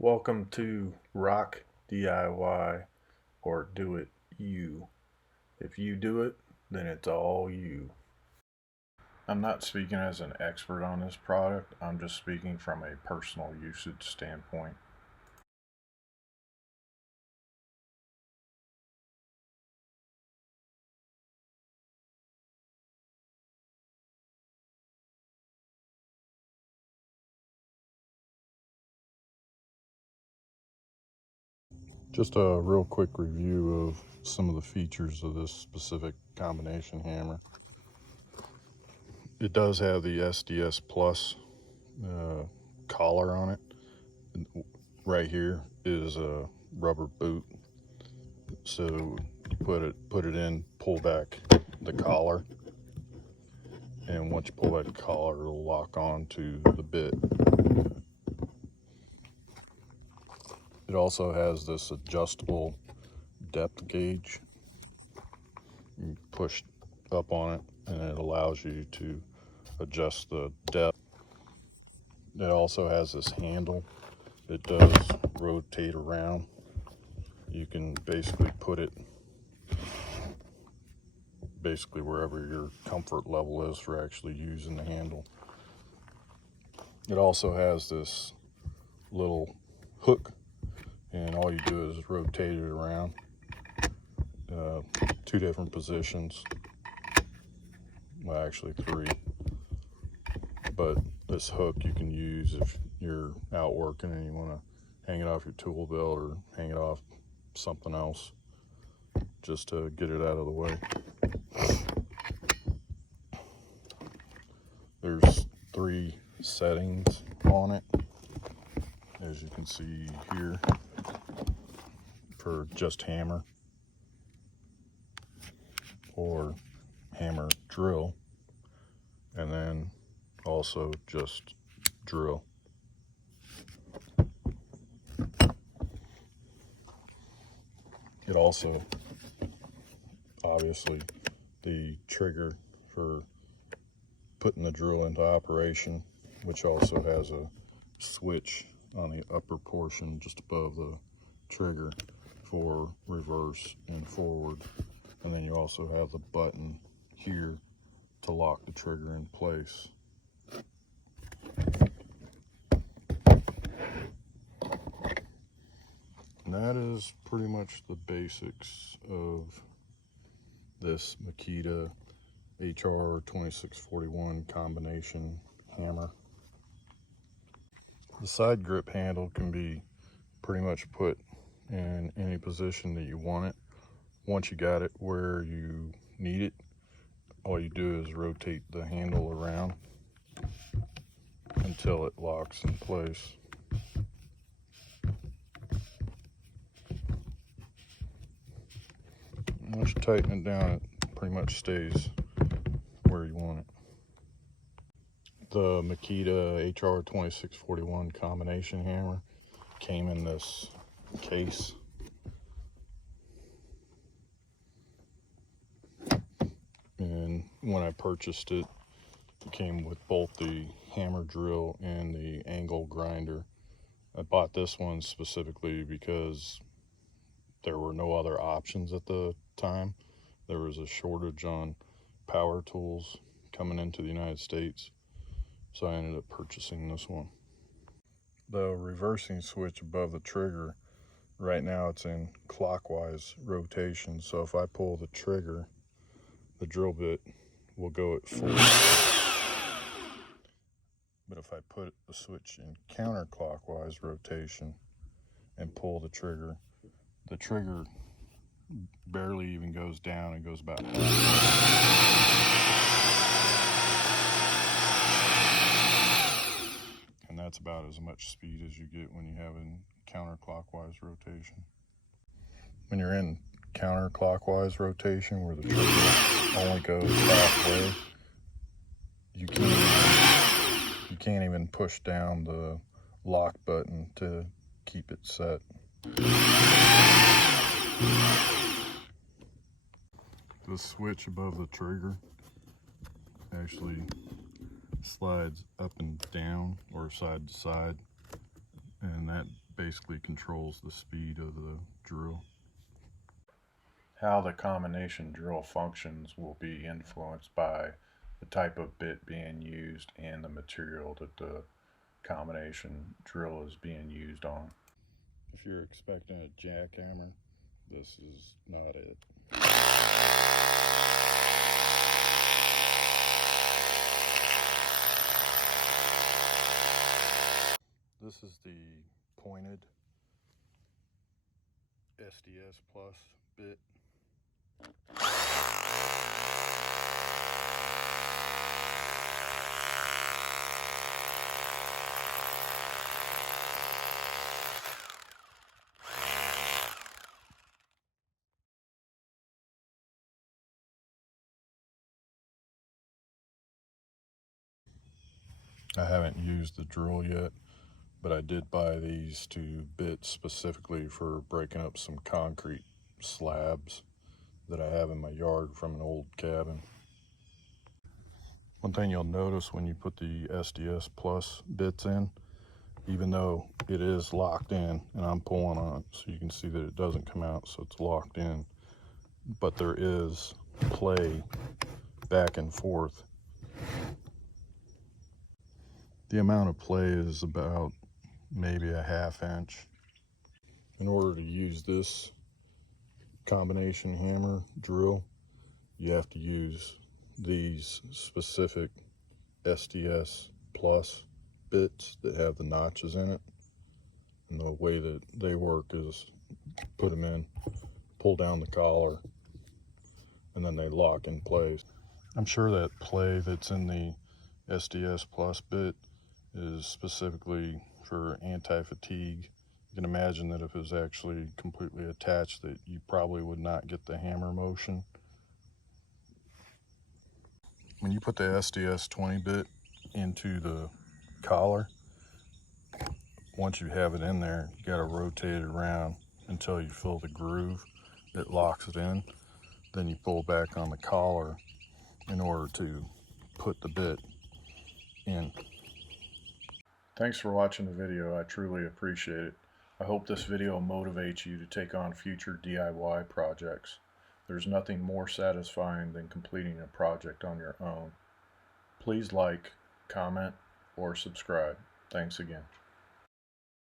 Welcome to Rock DIY or Do It You. If you do it, then it's all you. I'm not speaking as an expert on this product, I'm just speaking from a personal usage standpoint. Just a real quick review of some of the features of this specific combination hammer. It does have the SDS Plus collar on it. Right here is a rubber boot, so you put it in, pull back the collar, and once you pull back the collar, it'll lock on to the bit. It also has this adjustable depth gauge. You push up on it and it allows you to adjust the depth. It also has this handle. It does rotate around. You can basically put it wherever your comfort level is for actually using the handle. It also has this little hook, and all you do is rotate it around. Two different positions, well actually three, but this hook you can use if you're out working and you want to hang it off your tool belt or hang it off something else just to get it out of the way. There's three settings on it, as you can see here, for just hammer or hammer drill, and then also just drill. It also, obviously, the trigger for putting the drill into operation, which also has a switch on the upper portion just above the trigger for reverse and forward. And then you also have the button here to lock the trigger in place. And that is pretty much the basics of this Makita HR 2641 combination hammer. The side grip handle can be pretty much put in any position that you want it. Once you got it where you need it, all you do is rotate the handle around until it locks in place. Once you tighten it down, it pretty much stays where you want it. The Makita HR 2641 combination hammer came in this case. And when I purchased it, it came with both the hammer drill and the angle grinder. I bought this one specifically because there were no other options at the time. There was a shortage on power tools coming into the United States, so I ended up purchasing this one. The reversing switch above the trigger, right now it's in clockwise rotation, so if I pull the trigger, the drill bit will go at full. But if I put the switch in counterclockwise rotation and pull the trigger barely even goes down. It goes about and that's about as much speed as you get when you have in counterclockwise rotation. When you're in counterclockwise rotation, where the trigger only goes halfway, you can't even push down the lock button to keep it set. The switch above the trigger actually slides up and down or side to side, and that basically controls the speed of the drill. How the combination drill functions will be influenced by the type of bit being used and the material that the combination drill is being used on. If you're expecting a jackhammer, this is not it. This is the pointed SDS Plus bit. I haven't used the drill yet, but I did buy these two bits specifically for breaking up some concrete slabs that I have in my yard from an old cabin. One thing you'll notice when you put the SDS Plus bits in, even though it is locked in and I'm pulling on it so you can see that it doesn't come out, so it's locked in, but there is play back and forth. The amount of play is about maybe a ½ inch. In order to use this combination hammer drill, you have to use these specific SDS Plus bits that have the notches in it. And the way that they work is put them in, pull down the collar, and then they lock in place. I'm sure that play that's in the SDS Plus bit is specifically for anti-fatigue. You can imagine that if it was actually completely attached, that you probably would not get the hammer motion. When you put the SDS 20 bit into the collar, once you have it in there, you got to rotate it around until you feel the groove that locks it in. Then you pull back on the collar in order to put the bit in. Thanks for watching the video. I truly appreciate it. I hope this video motivates you to take on future DIY projects. There's nothing more satisfying than completing a project on your own. Please like, comment, or subscribe. Thanks again.